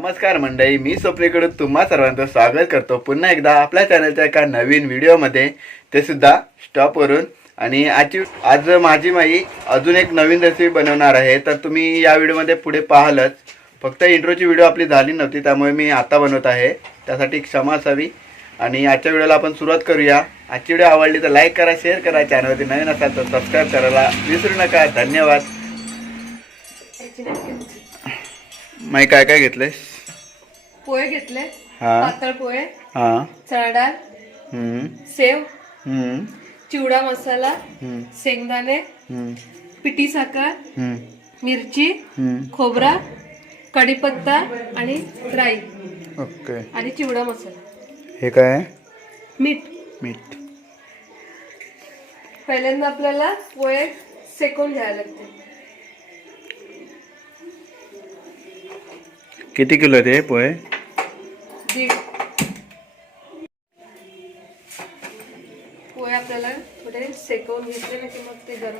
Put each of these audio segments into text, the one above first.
नमस्कार मंडळी, मी स्वप्नीकडून तुम्हा सर्वांचं स्वागत करतो पुन्हा एकदा आपल्या चॅनलच्या एका नवीन व्हिडिओमध्ये, ते सुद्धा स्टॉपवरून. आणि आज माझी माई अजून एक नवीन रेसिपी बनवणार आहे. तर तुम्ही या व्हिडिओमध्ये पुढे पाहालच, फक्त इंट्रोची व्हिडिओ आपली झाली नव्हती त्यामुळे मी आता बनवत आहे, त्यासाठी क्षमा असावी. आणि आजच्या व्हिडिओला आपण सुरुवात करूया. आजची व्हिडिओ आवडली तर लाईक करा, शेअर करा, चॅनलवरती नवीन असाल तर सबस्क्राईब करायला विसरू नका. धन्यवाद. माई काय काय घेतलंय? पोहे घेतले, हा पातळ पोहे, हा चणा डाळ, सेव, चिवडा मसाला, शेंगदाणे, पिठी साखर, मिरची, खोबरा, कढीपत्ता आणि राई. ओके. आणि चिवडा मसाला. हे काय आहे? मीठ. पहिल्यांदा आपल्याला पोहे सेकून घ्यायला लागते. किती किलो आहे ते पोहे? 1.5 पोहे आपल्याला थोडे सेकवून घेतले ना की मग ते गरम.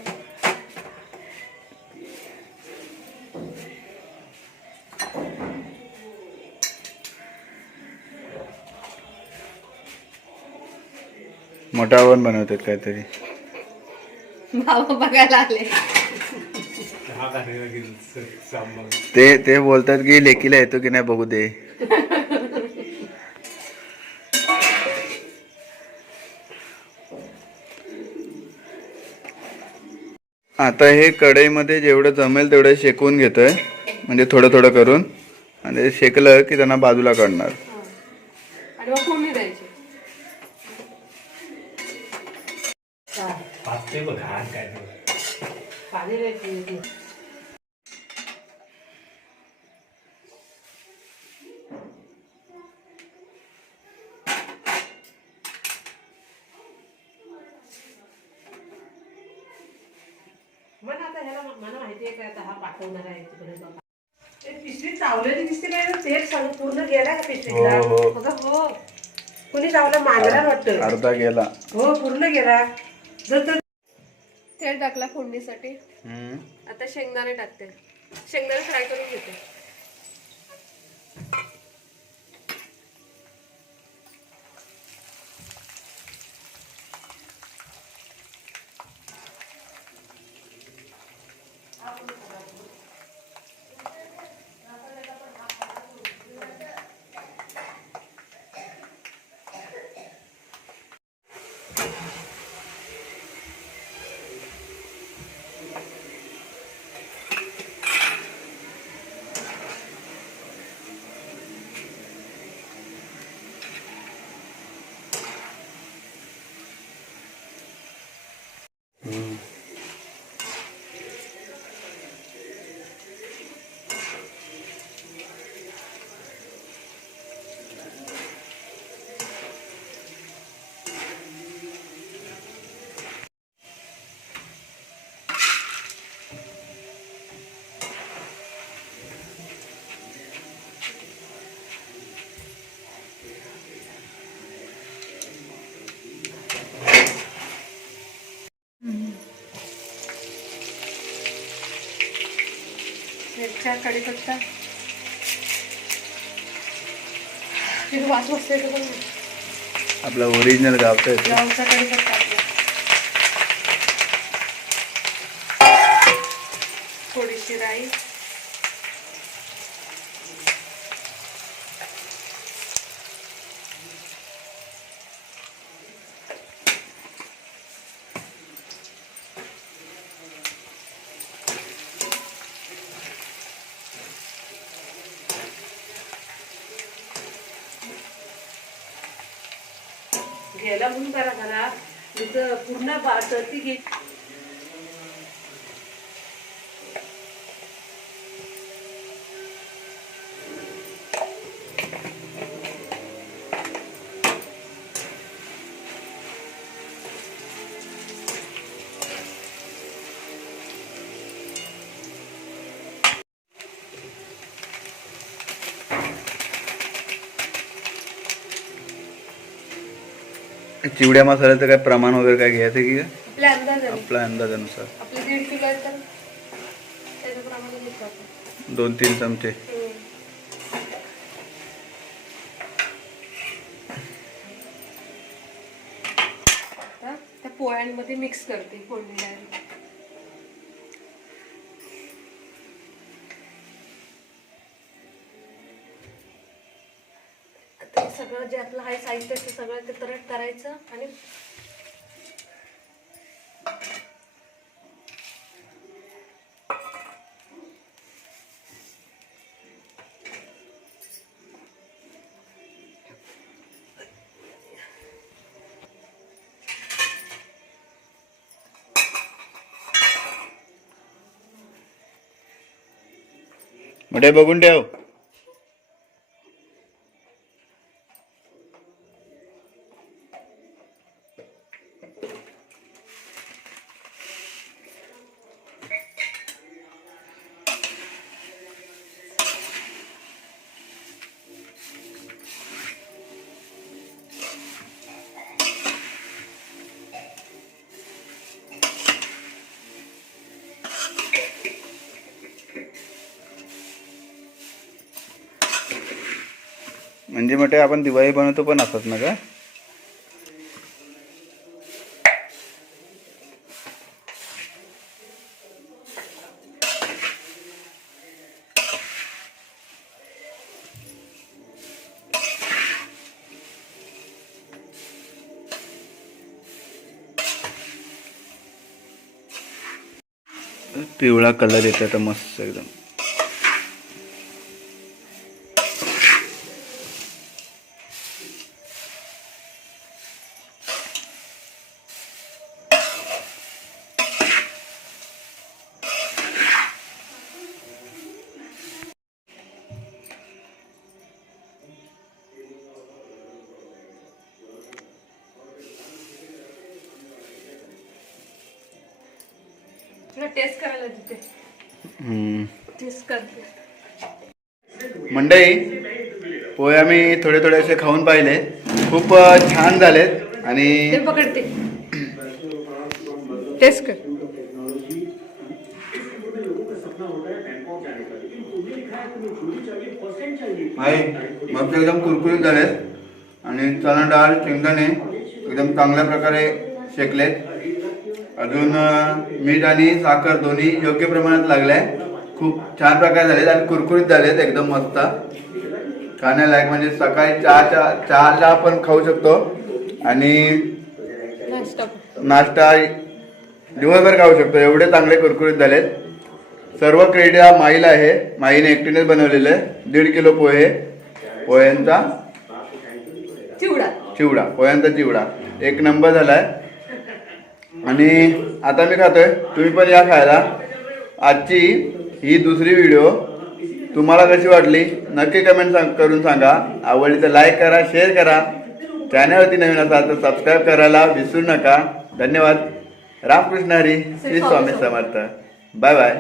मोठा ओव्हन बनवतात काहीतरी. भाव बघायला आले. ते बोलतात की लेकीला येतो की नाही बघू दे. आता हे कढईमध्ये जेवढं जमेल तेवढं शेकवून घेतोय, म्हणजे थोडं थोडं करून. आणि ते शेकलं की त्यांना बाजूला काढणार. आणि मग फोडणी द्यायची. मला माहिती आहे का हा पाठवणार आहे तिकडे. पिशवी चावलेली दिसते काय? तेल सांग पूर्ण गेला का पिशवीला? हो, कुणी चावलं? मांजरा वाटतं. अर्धा गेला. हो, पूर्ण गेला. तेल टाकला फोडणीसाठी. आता शेंगदाणे टाकते. शेंगदाणे फ्राय करून घेते. मिरच्या, कढीपत्ता, वास मस्त येतो पण आपला ओरिजिनल गावचा येतो. गावचा कढीपत्ता आपला. थोडीशी राई, घ्यायला म्हणून करा घरा पूर्ण बाटली घे. चिवड्या मसाल्याचं काय प्रमाण वगैरे काय घ्यायचं की आपल्या अंदाजाने? आपल्या अंदाजानुसार. आपले 1.5 किलो आहे तर त्याच्या प्रमाणात 2-3 चमचे. पोळ्यांमध्ये मिक्स करते फोडणी डायरेक्ट. आता हे सगळं जे आपलं आहे साहित्य ते सगळं ते तरट करायचं आणि मोठे बघून ठेव. म्हणजे मोठे आपण दिवाळी बनवतो पण असत ना का? पिवळा कलर येतो तर मस्त एकदम. टेस्ट करायला देते. टेस्ट करते. मंडळी पोहे आम्ही थोडे थोडे असे खाऊन पाहिले, खूप छान झालेत. आणि ते पकडते. टेस्ट कर. मग एकदम कुरकुरीत झालेत आणि चणा डाळ शेंगदाणे एकदम चांगल्या प्रकारे शेकलेत. अजून मीठ आणि साखर दोन्ही योग्य प्रमाणात लागलाय. खूप छान प्रकारे झालेत आणि कुरकुरीत झालेत एकदम मस्त खाण्यालायक. म्हणजे सकाळी चहाला आपण खाऊ शकतो आणि नाश्ता दिवसभर खाऊ शकतो, एवढे चांगले कुरकुरीत झालेत. सर्व क्रेडिट हा माईला आहे. माईने एकटीनेच बनवलेलं आहे. 1.5 किलो पोह्यांचा चिवडा पोह्यांचा चिवडा एक नंबर झालाय. आणि आता मी खातोय, तुम्ही पण या खायला. आजची ही दुसरी व्हिडिओ तुम्हाला कशी वाटली नक्की कमेंट करून सांगा. आवडली तर लाईक करा, शेअर करा. चॅनलवरती नवीन असाल तर सबस्क्राईब करायला विसरू नका. धन्यवाद. रामकृष्ण हरी. श्री स्वामी समर्थ. Bye bye.